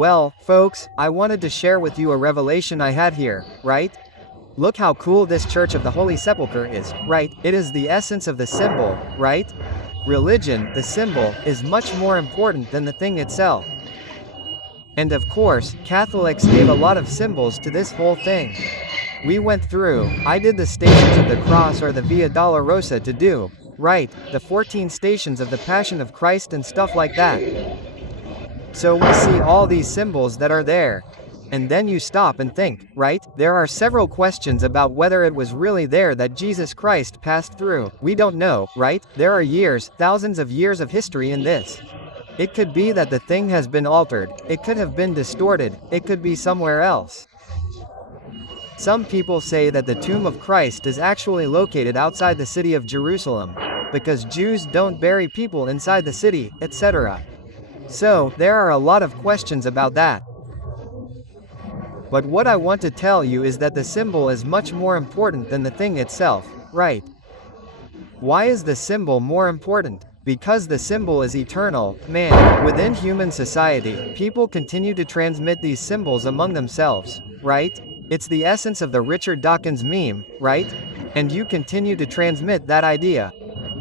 Well, folks, I wanted to share with you a revelation I had here, right? Look how cool this Church of the Holy Sepulchre is, right? It is the essence of the symbol, right? Religion, the symbol, is much more important than the thing itself. And of course, Catholics gave a lot of symbols to this whole thing. We went through, I did the Stations of the Cross or the Via Dolorosa to do, right, the 14 stations of the Passion of Christ and stuff like that. So we see all these symbols that are there. And then you stop and think, right? There are several questions about whether it was really there that Jesus Christ passed through. We don't know, right? There are years, thousands of years of history in this. It could be that the thing has been altered, it could have been distorted, it could be somewhere else. Some people say that the tomb of Christ is actually located outside the city of Jerusalem, because Jews don't bury people inside the city, etc. So, there are a lot of questions about that. But what I want to tell you is that the symbol is much more important than the thing itself, right? Why is the symbol more important? Because the symbol is eternal, man. Within human society, people continue to transmit these symbols among themselves, right? It's the essence of the Richard Dawkins meme, right? And you continue to transmit that idea.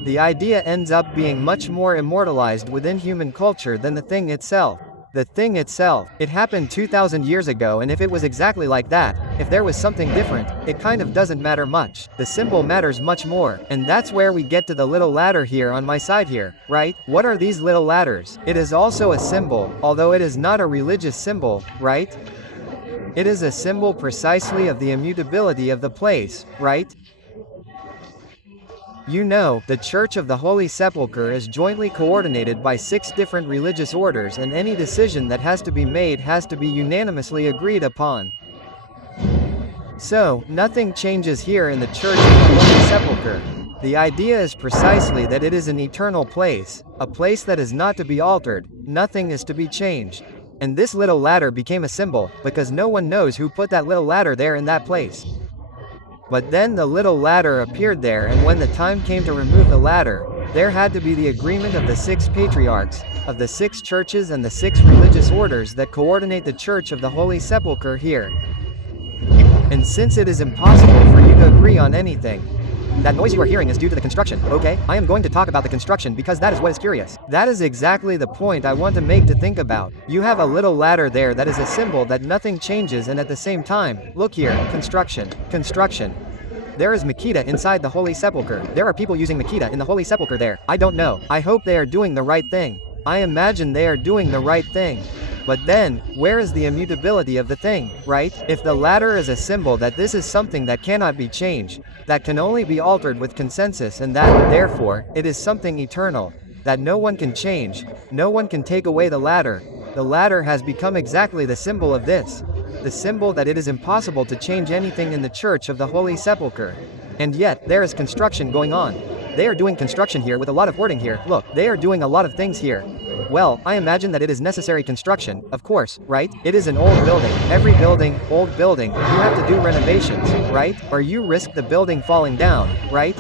The idea ends up being much more immortalized within human culture than the thing itself. The thing itself, it happened 2,000 years ago, and if it was exactly like that, if there was something different, it kind of doesn't matter much. The symbol matters much more, and that's where we get to the little ladder here on my side here, right? What are these little ladders? It is also a symbol, although it is not a religious symbol, right? It is a symbol precisely of the immutability of the place, right? You know, the Church of the Holy Sepulchre is jointly coordinated by 6 different religious orders, and any decision that has to be made has to be unanimously agreed upon. So, nothing changes here in the Church of the Holy Sepulchre. The idea is precisely that it is an eternal place, a place that is not to be altered, nothing is to be changed. And this little ladder became a symbol, because no one knows who put that little ladder there in that place. But then the little ladder appeared there, and when the time came to remove the ladder, there had to be the agreement of the 6 patriarchs, of the 6 churches and the 6 religious orders that coordinate the Church of the Holy Sepulchre here. And since it is impossible for you to agree on anything, that noise you are hearing is due to the construction, okay? I am going to talk about the construction because that is what is curious. That is exactly the point I want to make to think about. You have a little ladder there that is a symbol that nothing changes, and at the same time, look here, construction. There is Makita inside the Holy Sepulchre. There are people using Makita in the Holy Sepulchre there. I don't know. I hope they are doing the right thing. I imagine they are doing the right thing. But then, where is the immutability of the thing, right? If the ladder is a symbol that this is something that cannot be changed, that can only be altered with consensus, and that, therefore, it is something eternal, that no one can change, no one can take away the ladder has become exactly the symbol of this. The symbol that it is impossible to change anything in the Church of the Holy Sepulchre. And yet, there is construction going on. They are doing construction here with a lot of wording here. Look, they are doing a lot of things here. Well, I imagine that it is necessary construction, of course, right? It is an old building. Every building, old building, you have to do renovations, right? Or you risk the building falling down, right?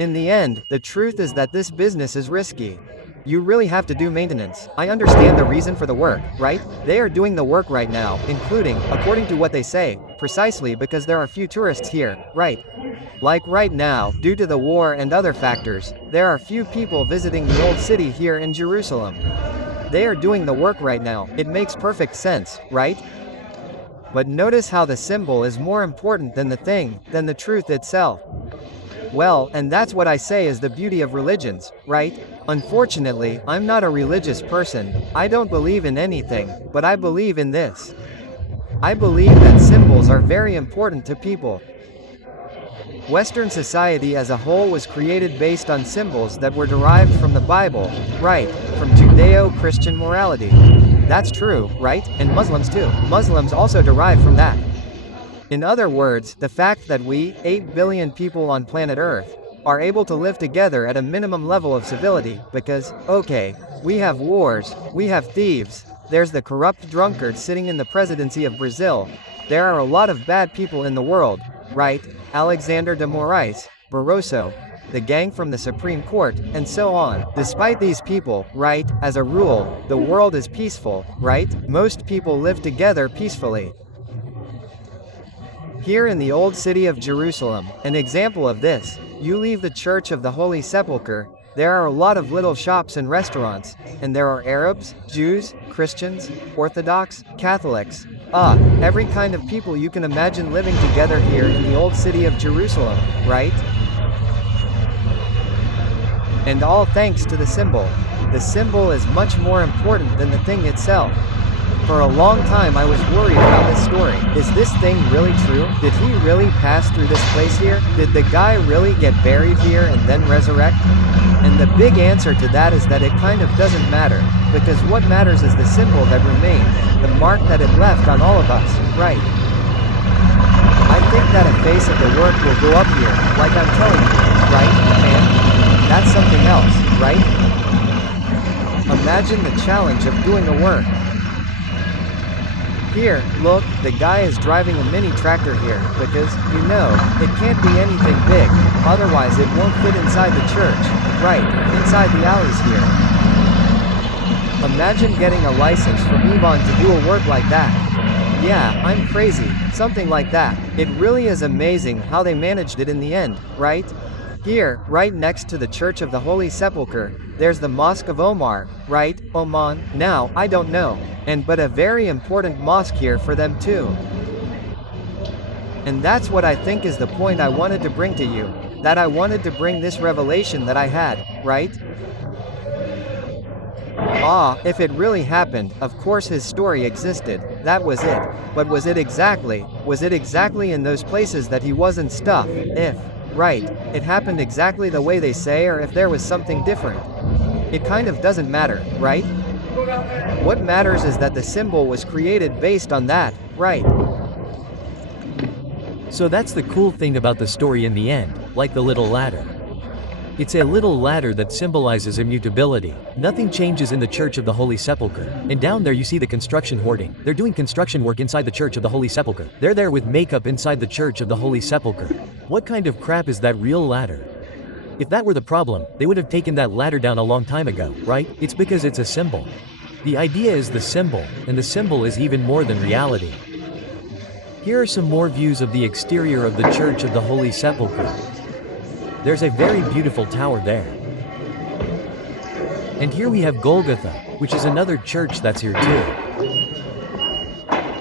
In the end, the truth is that this business is risky. You really have to do maintenance. I understand the reason for the work, right? They are doing the work right now, including, according to what they say, precisely because there are few tourists here, right? Like right now, due to the war and other factors, there are few people visiting the old city here in Jerusalem. They are doing the work right now. It makes perfect sense, right? But notice how the symbol is more important than the thing, than the truth itself. Well, and that's what I say is the beauty of religions, right? Unfortunately, I'm not a religious person. I don't believe in anything, but I believe in this. I believe that symbols are very important to people. Western society as a whole was created based on symbols that were derived from the Bible, right? From Judeo-Christian morality. That's true, right? And Muslims too. Muslims also derive from that. In other words, the fact that we, 8 billion people on planet Earth, are able to live together at a minimum level of civility, because, okay, we have wars, we have thieves, there's the corrupt drunkard sitting in the presidency of Brazil, there are a lot of bad people in the world, right? Alexander de Moraes, Barroso, the gang from the Supreme Court, and so on. Despite these people, right, as a rule, the world is peaceful, right? Most people live together peacefully. Here in the old city of Jerusalem, an example of this, you leave the Church of the Holy Sepulchre, there are a lot of little shops and restaurants, and there are Arabs, Jews, Christians, Orthodox, Catholics, every kind of people you can imagine living together here in the old city of Jerusalem, right? And all thanks to the symbol. The symbol is much more important than the thing itself. For a long time I was worried about this story. Is this thing really true? Did he really pass through this place here? Did the guy really get buried here and then resurrect? And the big answer to that is that it kind of doesn't matter, because what matters is the symbol that remained, the mark that it left on all of us, right? I think that a face of the work will go up here, like I'm telling you, right, man? That's something else, right? Imagine the challenge of doing the work. Here, look, the guy is driving a mini tractor here, because, you know, it can't be anything big, otherwise it won't fit inside the church, right, inside the alleys here. Imagine getting a license from Yvonne to do a work like that. Yeah, I'm crazy, something like that. It really is amazing how they managed it in the end, right? Here, right next to the Church of the Holy Sepulchre, there's the Mosque of Omar, right, Oman, now, I don't know, but a very important mosque here for them too. And that's what I think is the point I wanted to bring to you, that I wanted to bring this revelation that I had, right? If it really happened, of course his story existed, that was it, but was it exactly in those places that he was and stuff, if, right, it happened exactly the way they say, or if there was something different? It kind of doesn't matter, right? What matters is that the symbol was created based on that, right? So that's the cool thing about the story in the end, like the little ladder. It's a little ladder that symbolizes immutability. Nothing changes in the Church of the Holy Sepulchre. And down there you see the construction hoarding. They're doing construction work inside the Church of the Holy Sepulchre. They're there with makeup inside the Church of the Holy Sepulchre. What kind of crap is that real ladder? If that were the problem, they would have taken that ladder down a long time ago, right? It's because it's a symbol. The idea is the symbol, and the symbol is even more than reality. Here are some more views of the exterior of the Church of the Holy Sepulchre. There's a very beautiful tower there. And here we have Golgotha, which is another church that's here too.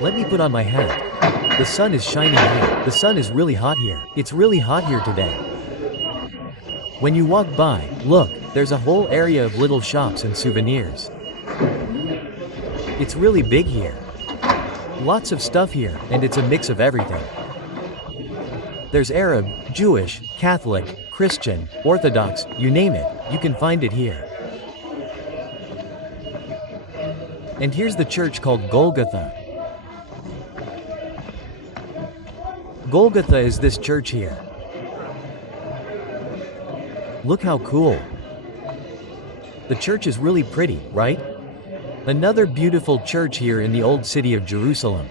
Let me put on my hat. The sun is shining here. The sun is really hot here. It's really hot here today. When you walk by, look, there's a whole area of little shops and souvenirs. It's really big here. Lots of stuff here, and it's a mix of everything. There's Arab, Jewish, Catholic, Christian, Orthodox, you name it, you can find it here. And here's the church called Golgotha. Golgotha is this church here. Look how cool. The church is really pretty, right? Another beautiful church here in the old city of Jerusalem.